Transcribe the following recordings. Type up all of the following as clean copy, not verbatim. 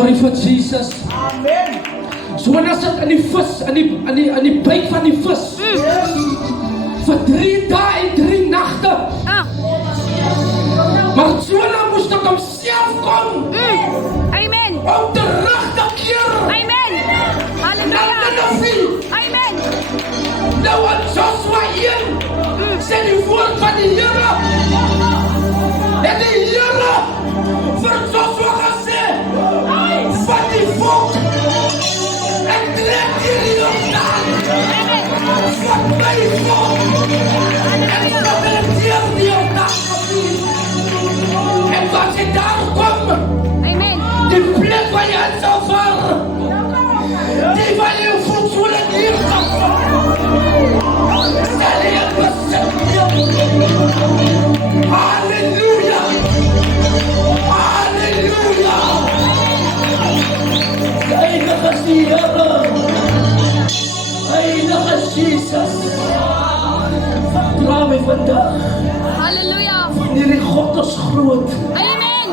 Glory vir Jesus. Amen. So wanneer sit aan die vis, aan die buik van die vis. Vir 3 dae en 3 nagte. Maar Jonah moes tot homself kom. Amen. Om terug te keer. Amen. Na Halleluja. Nineve. Amen. Nou aan Joshua 1 sê die woord van die Here. En die Here vir Joshua gesê, van die volk, ek trek hierdie Jordaan, van my volk, en stabiliseer die Jordaan gebied. En wat jy daar kom, Amen. die plek waar jy aan sal vaar, die waar jy voetsoele hier sal vaar, sal jy besit neem. Halleluja! Halleluja! Heilige is die Here. Heilige is Jesus. Vertrouw my vandag. Halleluja. Hierdie God is groot. Amen.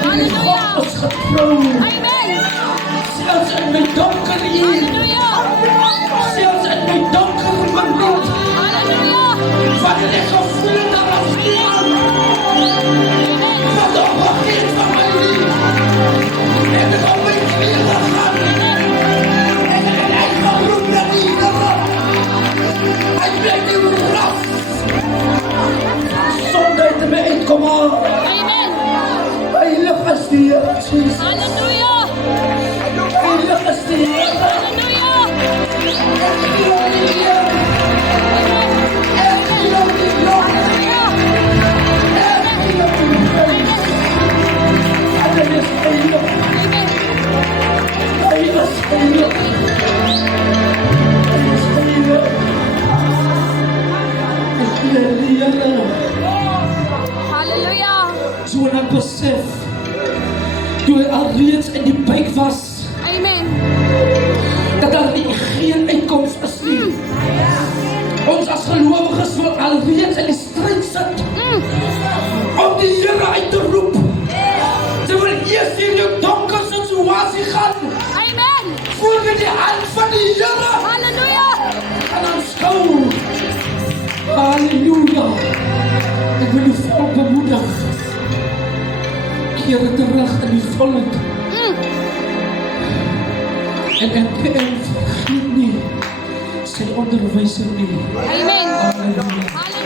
Hierdie Halleluja. God is getrou. Amen. Selfs in my donker uur. Halleluja. Selfs in my donker minuut. Halleluja. Wanneer ek gevoel het daar was niemand. Wat op begin van my lief. En ek op my knieën gegaan. En ek geroep na die Here. Hy blyk die ras. Sonde het my uitkom aan. Amen. Heilig is die Here, Jesus. Halleluja. Heilig is die Here. Halleluja. Ek glo in die Here. Ek glo in die Lord. Ek glo in die Gees. En hy is heilig. Hy is heilig. Hy is heilig. Ek eer die Here. Halleluja. So en ek besef, toe hy alreeds in die buik was, Amen. dat daar nie geen uitkoms is nie. Ons as gelowiges wil alreeds in die stryd sit, om die Here uit te roep. Sy wil eers in jou donker situasie gaan, Amen. voor jy die hand van die Here Halleluja. kan aanskou. Halleluja. Ek wil die volk bemoedig. Keer terug in die volk. En vergeet nie sy onderwyser nie. Amen. Halleluja. Halleluja.